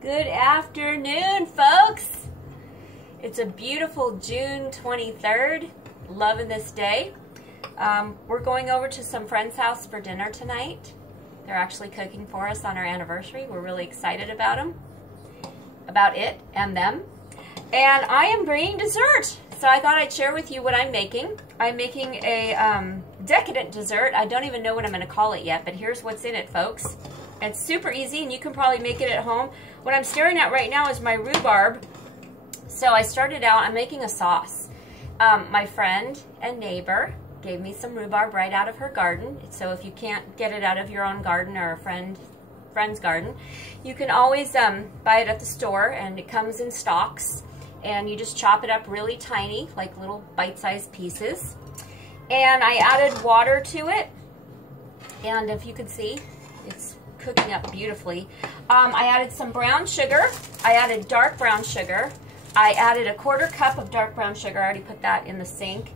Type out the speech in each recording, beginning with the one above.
Good afternoon, folks. It's a beautiful June 23rd. Loving this day. We're going over to some friend's house for dinner tonight. They're actually cooking for us on our anniversary. We're really excited about it and them. And I am bringing dessert. So I thought I'd share with you what I'm making. I'm making a decadent dessert. I don't even know what I'm going to call it yet, but here's what's in it, folks. It's super easy, and you can probably make it at home. What I'm staring at right now is my rhubarb. So I started out, I'm making a sauce. My friend and neighbor gave me some rhubarb right out of her garden. So if you can't get it out of your own garden or a friend's garden, you can always buy it at the store, and it comes in stalks. And you just chop it up really tiny, like little bite-sized pieces. And I added water to it. And if you can see, it's cooking up beautifully. I added some brown sugar. I added dark brown sugar. I added a 1/4 cup of dark brown sugar. I already put that in the sink.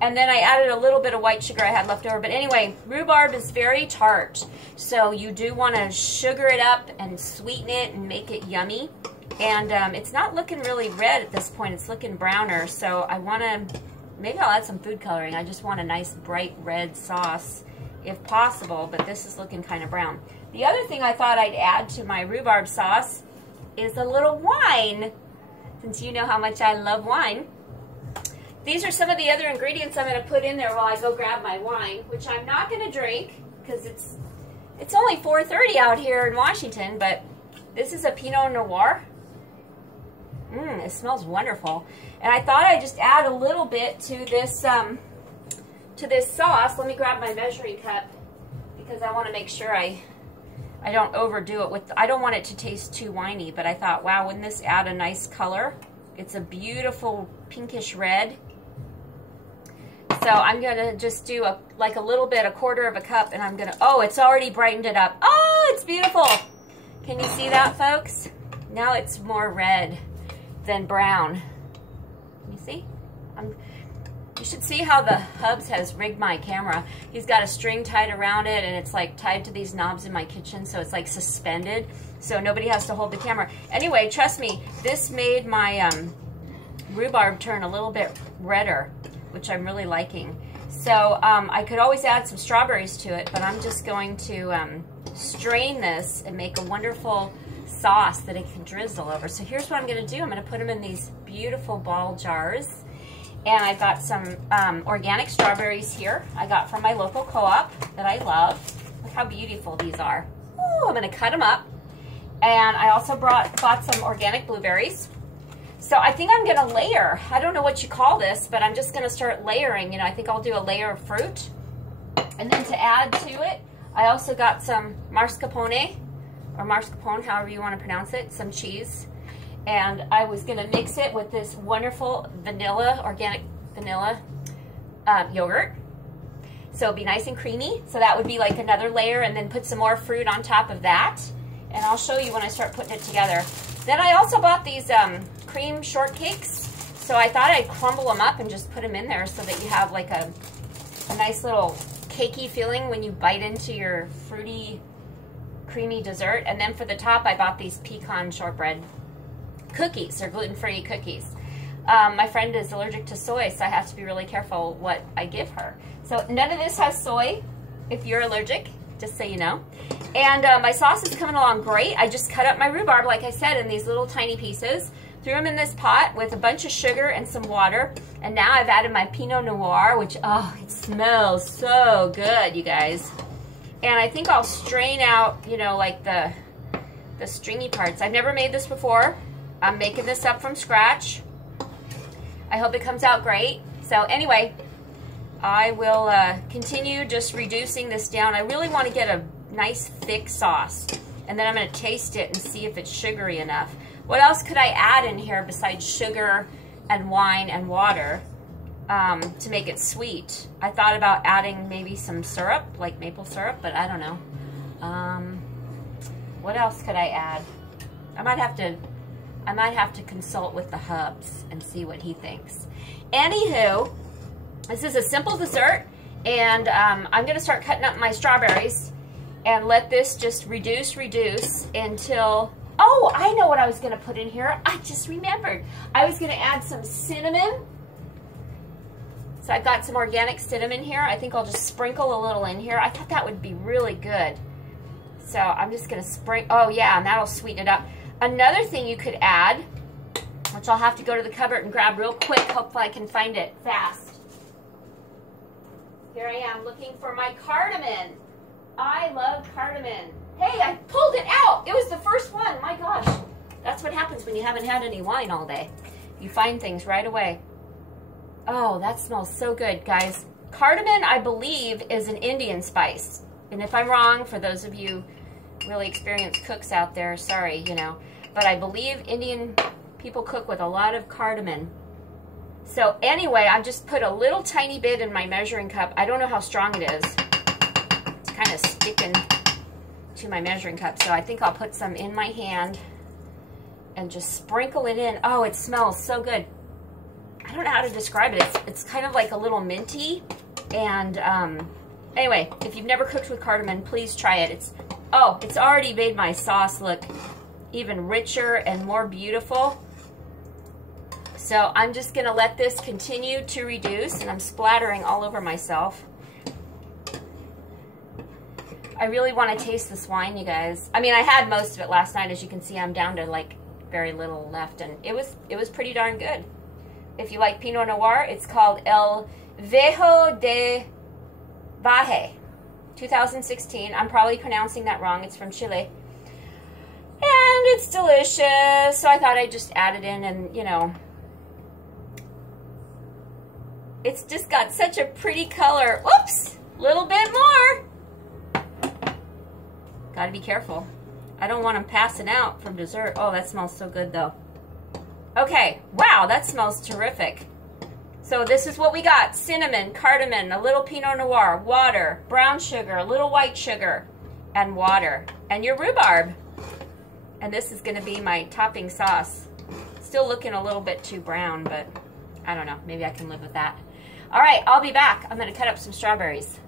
And then I added a little bit of white sugar I had left over. But anyway, rhubarb is very tart. So you do want to sugar it up and sweeten it and make it yummy. And it's not looking really red at this point. It's looking browner. So I want to, maybe I'll add some food coloring. I just want a nice bright red sauce if possible. But this is looking kind of brown. The other thing I thought I'd add to my rhubarb sauce is a little wine, since you know how much I love wine. These are some of the other ingredients I'm going to put in there while I go grab my wine, which I'm not going to drink because it's only 4:30 out here in Washington, but this is a Pinot Noir. It smells wonderful. And I thought I'd just add a little bit to this sauce. Let me grab my measuring cup because I want to make sure I don't overdo it with, I don't want it to taste too winey, but I thought, wow, wouldn't this add a nice color? It's a beautiful pinkish red. So I'm going to just do like a little bit, 1/4 cup, and I'm going to, oh, it's already brightened it up. Oh, it's beautiful. Can you see that, folks? Now it's more red than brown. Can you see? You should see how the Hubs has rigged my camera. He's got a string tied around it, and it's like tied to these knobs in my kitchen, so it's like suspended, so nobody has to hold the camera. Anyway, trust me, this made my rhubarb turn a little bit redder, which I'm really liking. So I could always add some strawberries to it, but I'm just going to strain this and make a wonderful sauce that it can drizzle over. So here's what I'm going to do. I'm going to put them in these beautiful ball jars. And I've got some organic strawberries here I got from my local co-op that I love. Look how beautiful these are. Ooh, I'm going to cut them up. And I also bought some organic blueberries. So I think I'm going to layer. I don't know what you call this, but I'm just going to start layering. You know, I think I'll do a layer of fruit. And then to add to it, I also got some mascarpone, or mascarpone, however you want to pronounce it, some cheese. And I was going to mix it with this wonderful vanilla, organic vanilla yogurt. So it'd be nice and creamy. So that would be like another layer, and then put some more fruit on top of that. And I'll show you when I start putting it together. Then I also bought these cream shortcakes. So I thought I'd crumble them up and just put them in there so that you have like a nice little cakey feeling when you bite into your fruity, creamy dessert. And then for the top, I bought these pecan shortbread cookies. They're gluten-free cookies. My friend is allergic to soy, so I have to be really careful what I give her. So none of this has soy if you're allergic, just so you know. And my sauce is coming along great. I just cut up my rhubarb, like I said, in these little tiny pieces. Threw them in this pot with a bunch of sugar and some water. And now I've added my Pinot Noir, which, oh, it smells so good, you guys. And I think I'll strain out, you know, like the stringy parts. I've never made this before. I'm making this up from scratch. I hope it comes out great. So anyway, I will continue just reducing this down. I really want to get a nice thick sauce. And then I'm going to taste it and see if it's sugary enough. What else could I add in here besides sugar and wine and water to make it sweet? I thought about adding maybe some syrup, like maple syrup, but I don't know. What else could I add? I might have to consult with the Hubs and see what he thinks. Anywho, this is a simple dessert, and I'm going to start cutting up my strawberries and let this just reduce until Oh, I know what I was going to put in here. I just remembered. I was going to add some cinnamon. So I've got some organic cinnamon here. I think I'll just sprinkle a little in here. I thought that would be really good. So I'm just going to sprinkle. Oh, yeah, and that'll sweeten it up. Another thing you could add, which I'll have to go to the cupboard and grab real quick. Hopefully I can find it fast. Here I am looking for my cardamom. I love cardamom. Hey, I pulled it out. It was the first one. My gosh. That's what happens when you haven't had any wine all day. You find things right away. Oh, that smells so good, guys. Cardamom, I believe, is an Indian spice. And if I'm wrong, for those of you really experienced cooks out there, sorry, you know. But I believe Indian people cook with a lot of cardamom. So anyway, I just put a little tiny bit in my measuring cup. I don't know how strong it is. It's kind of sticking to my measuring cup. So I think I'll put some in my hand and just sprinkle it in. Oh, it smells so good. I don't know how to describe it. It's kind of like a little minty. And anyway, if you've never cooked with cardamom, please try it. It's already made my sauce look even richer and more beautiful. So I'm just gonna let this continue to reduce, and I'm splattering all over myself. I really want to taste this wine, you guys. I mean, I had most of it last night. As you can see, I'm down to like very little left, and it was pretty darn good. If you like Pinot Noir, it's called El Viejo de Baje, 2016. I'm probably pronouncing that wrong. It's from Chile. And it's delicious. So I thought I'd just add it in, and you know, it's just got such a pretty color. Oops, a little bit more. Gotta be careful. I don't want them passing out from dessert. Oh, that smells so good though. Okay, wow, that smells terrific. So this is what we got. Cinnamon, cardamom, a little Pinot Noir, water, brown sugar, a little white sugar, and water. And your rhubarb. And this is gonna be my topping sauce. Still looking a little bit too brown, but I don't know, maybe I can live with that. All right, I'll be back. I'm gonna cut up some strawberries.